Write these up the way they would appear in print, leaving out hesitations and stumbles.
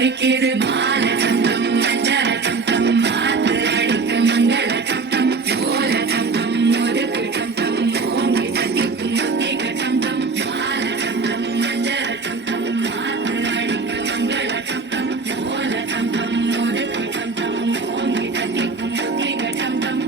அடிக்கிது மால சந்தம் மஞ்சர சந்தம் மாத்து அடிக்க மங்கள சந்தம் ஓல சந்தம் முதுகு சந்தம் ஓங்கி சந்திக்கும் முத்திக சந்தம் மால சந்தம் மஞ்சர சந்தம் மாத்து அடிக்க மங்கள சந்தம் ஓல சந்தம் முதுகு சந்தம் ஓங்கி சந்திக்கும் முத்திக சந்தம்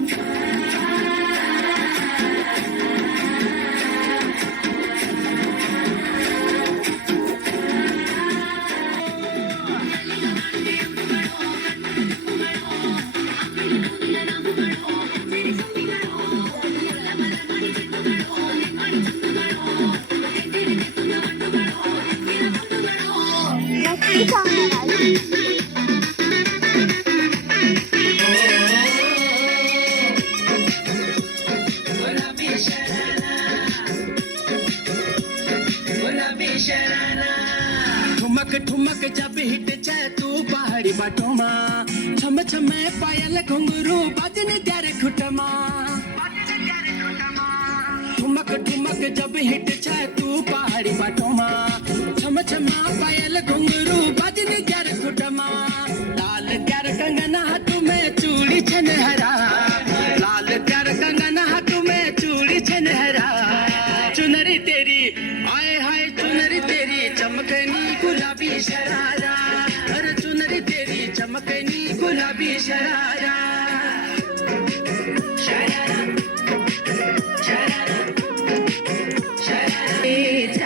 ठुमक ठुमक जब हिट जाए तू पहाड़ी बाटों माँ छम छमे पायल घुंगरू बजने त्यारे खुटमा ठुमक ठुमक जब हिट जाए तू पहाड़ी बाटों माँ छम छमा पायल घुंगरू बजने त्यारे खुटमा लाल त्यार कंगना हाथ में चूड़ी छनहरा लाल त्यार कंगना हाथ में चूड़ी छनहरा चुनरी तेरी आए हाय चुनरी तेरी चमकनी गुलाबी शरारा अरे चुनरी तेरी चमकनी गुलाबी शरारा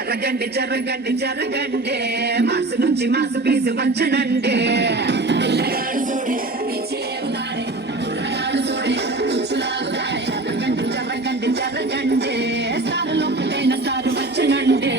జరగండి జరగండి జరగండి మాసు నుంచి మాసు పీసు వంచనండి జరగండి జరగండి జరగండి సారులో సారు వచ్చనండి